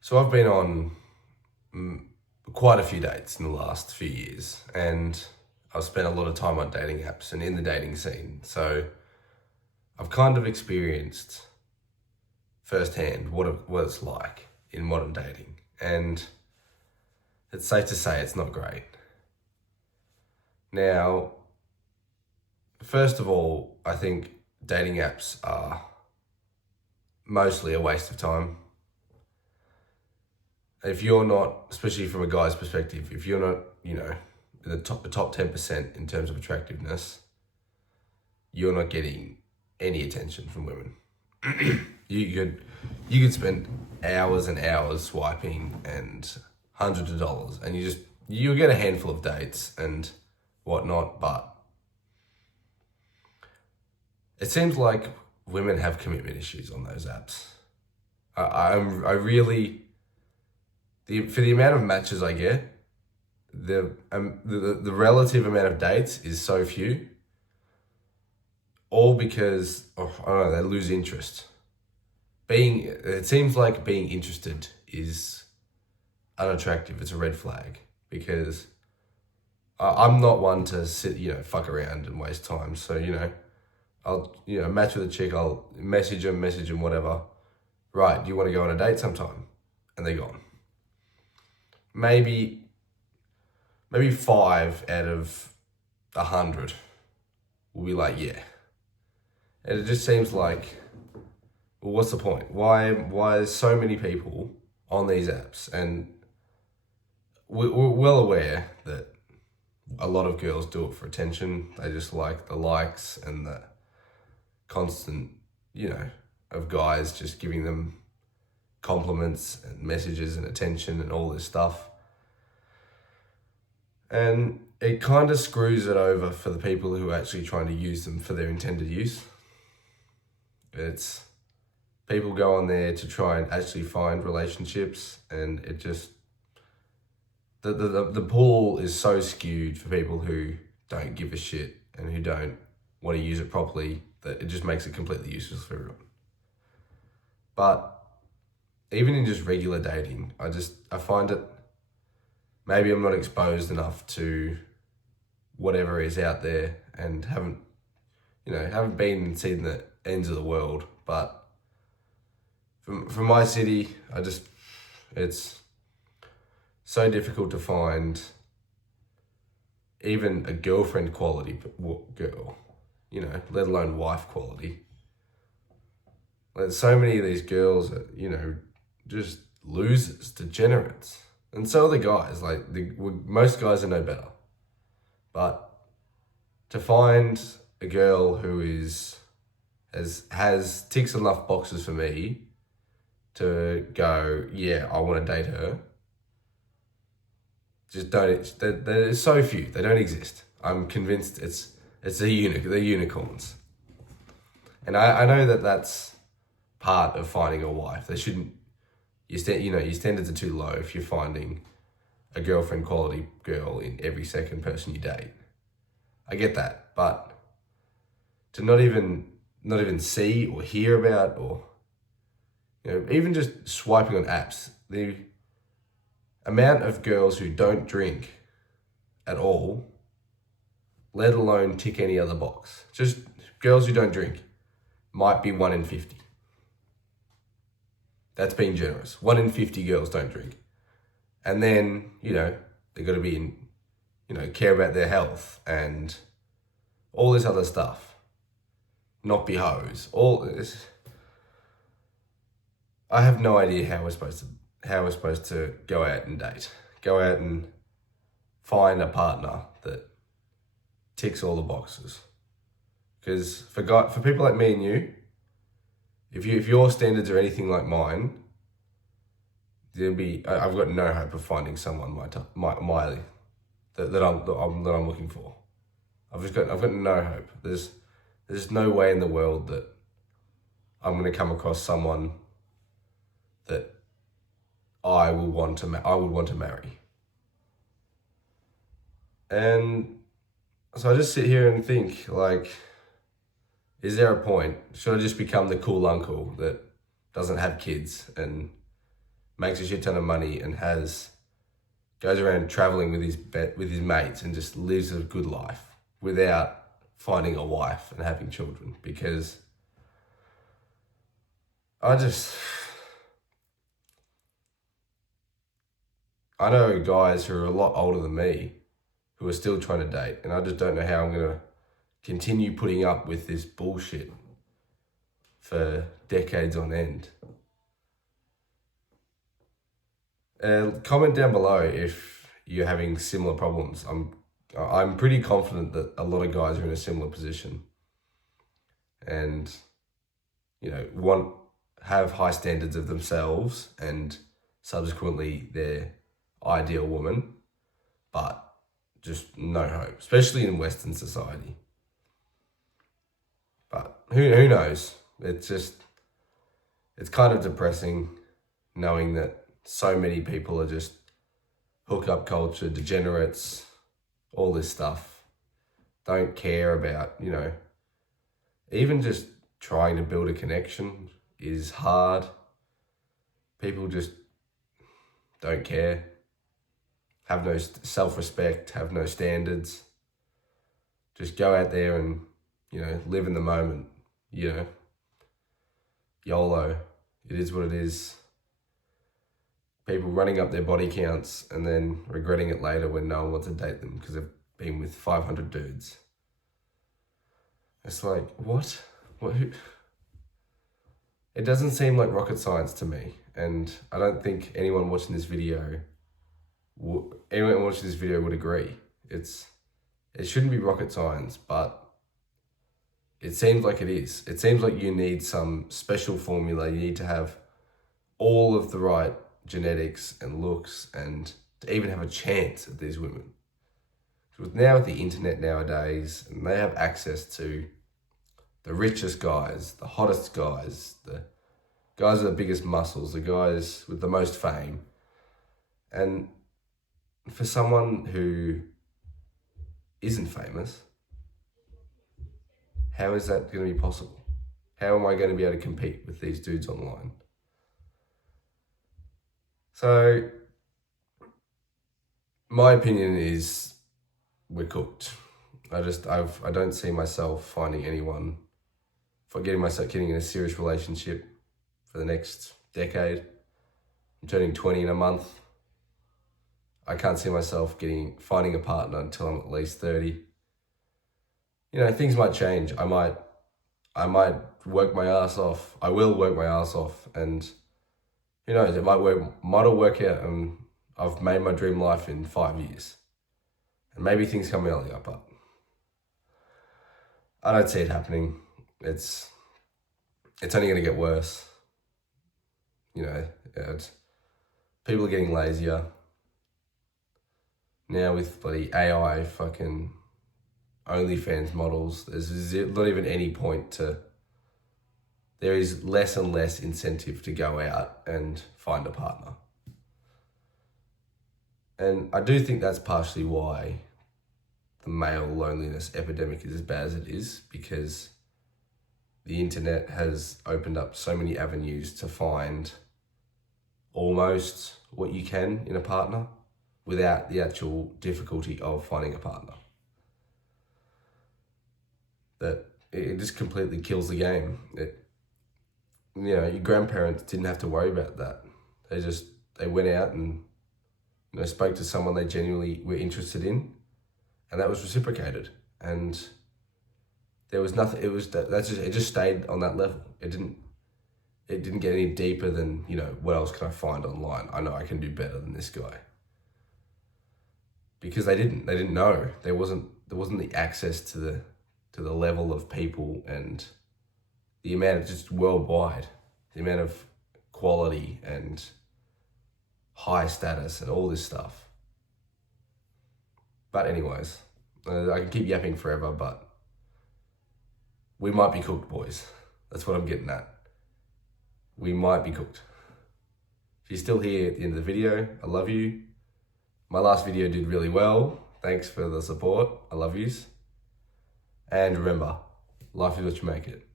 So I've been on quite a few dates in the last few years, and I've spent a lot of time on dating apps and in the dating scene. So I've kind of experienced firsthand what it's like in modern dating, and it's safe to say it's not great. Now, first of all, I think dating apps are mostly a waste of time. If you're not, especially from a guy's perspective, if you're not, in the top 10% in terms of attractiveness, you're not getting any attention from women. you could spend hours and hours swiping and hundreds of dollars, and you'll get a handful of dates and whatnot, but it seems like women have commitment issues on those apps. I really, for the amount of matches I get, the relative amount of dates is so few. All because I don't know, they lose interest. It seems like being interested is unattractive. It's a red flag because I'm not one to sit, fuck around and waste time. So, I'll, match with a chick, I'll message them, whatever. Right, do you want to go on a date sometime? And they're gone. Maybe 5 out of 100 will be like, yeah. And it just seems like, well, what's the point? Why is so many people on these apps? And we're well aware that a lot of girls do it for attention. They just like the likes and the constant, of guys just giving them compliments and messages and attention and all this stuff. And it kind of screws it over for the people who are actually trying to use them for their intended use. It's people go on there to try and actually find relationships, and it just the pool is so skewed for people who don't give a shit and who don't want to use it properly that it just makes it completely useless for everyone. But even in just regular dating, I find it, maybe I'm not exposed enough to whatever is out there and haven't been and seen the ends of the world. But from my city, it's so difficult to find even a girlfriend quality girl, let alone wife quality. Like, so many of these girls are, just losers, degenerates. And so are the guys. Like, most guys are no better. But to find a girl who has ticks enough boxes for me to go, yeah, I want to date her, just don't. There's so few. They don't exist. I'm convinced they're unicorns. And I know that that's part of finding a wife. They shouldn't. Your standards are too low if you're finding a girlfriend quality girl in every second person you date. I get that, but to not even see or hear about, or even just swiping on apps, the amount of girls who don't drink at all, let alone tick any other box, just girls who don't drink, might be 1 in 50. That's being generous. 1 in 50 girls don't drink. And then, they've got to be care about their health and all this other stuff. Not be hoes. All this. I have no idea how we're supposed to go out and date. Go out and find a partner that ticks all the boxes. Because for people like me and you, if your standards are anything like mine, I've got no hope of finding someone that I'm looking for. I've got no hope. There's no way in the world that I'm going to come across someone that I would want to marry. And so I just sit here and think, like, is there a point? Should I just become the cool uncle that doesn't have kids and makes a shit ton of money and goes around traveling with his mates and just lives a good life without finding a wife and having children. Because I know guys who are a lot older than me who are still trying to date, and I just don't know how I'm going to continue putting up with this bullshit for decades on end. Comment down below if you're having similar problems. I'm pretty confident that a lot of guys are in a similar position and, have high standards of themselves and subsequently their ideal woman, but just no hope, especially in Western society. But who knows? It's kind of depressing knowing that so many people are just hookup culture, degenerates, all this stuff. Don't care about, even just trying to build a connection is hard. People just don't care, have no self-respect, have no standards. Just go out there and, live in the moment, YOLO. It is what it is. People running up their body counts and then regretting it later when no one wants to date them because they've been with 500 dudes. It's like, what? Who? It doesn't seem like rocket science to me. And I don't think anyone watching this video would agree. It shouldn't be rocket science, but it seems like it is. It seems like you need some special formula. You need to have all of the right genetics and looks and to even have a chance at these women. Because now with the internet nowadays, and they have access to the richest guys, the hottest guys, the guys with the biggest muscles, the guys with the most fame. And for someone who isn't famous, how is that going to be possible? How am I going to be able to compete with these dudes online? So, my opinion is we're cooked. I don't see myself finding anyone, getting in a serious relationship for the next decade. I'm turning 20 in a month. I can't see myself finding a partner until I'm at least 30. Things might change. I might work my ass off. I will work my ass off, and who knows, it might all work out and I've made my dream life in 5 years. And maybe things come earlier, but I don't see it happening. It's only going to get worse. People are getting lazier. Now with bloody AI fucking OnlyFans models, there's not even any point to... There is less and less incentive to go out and find a partner. And I do think that's partially why the male loneliness epidemic is as bad as it is, because the internet has opened up so many avenues to find almost what you can in a partner without the actual difficulty of finding a partner. That it just completely kills the game. Your grandparents didn't have to worry about that. They went out and spoke to someone they genuinely were interested in, and that was reciprocated. And there was nothing. It just stayed on that level. It didn't get any deeper than what else can I find online? I know I can do better than this guy. Because they didn't know. There wasn't the access to the level of people and the amount of just worldwide, the amount of quality and high status and all this stuff. But anyways, I can keep yapping forever, but we might be cooked, boys. That's what I'm getting at. We might be cooked. If you're still here at the end of the video, I love you. My last video did really well. Thanks for the support. I love yous. And remember, life is what you make it.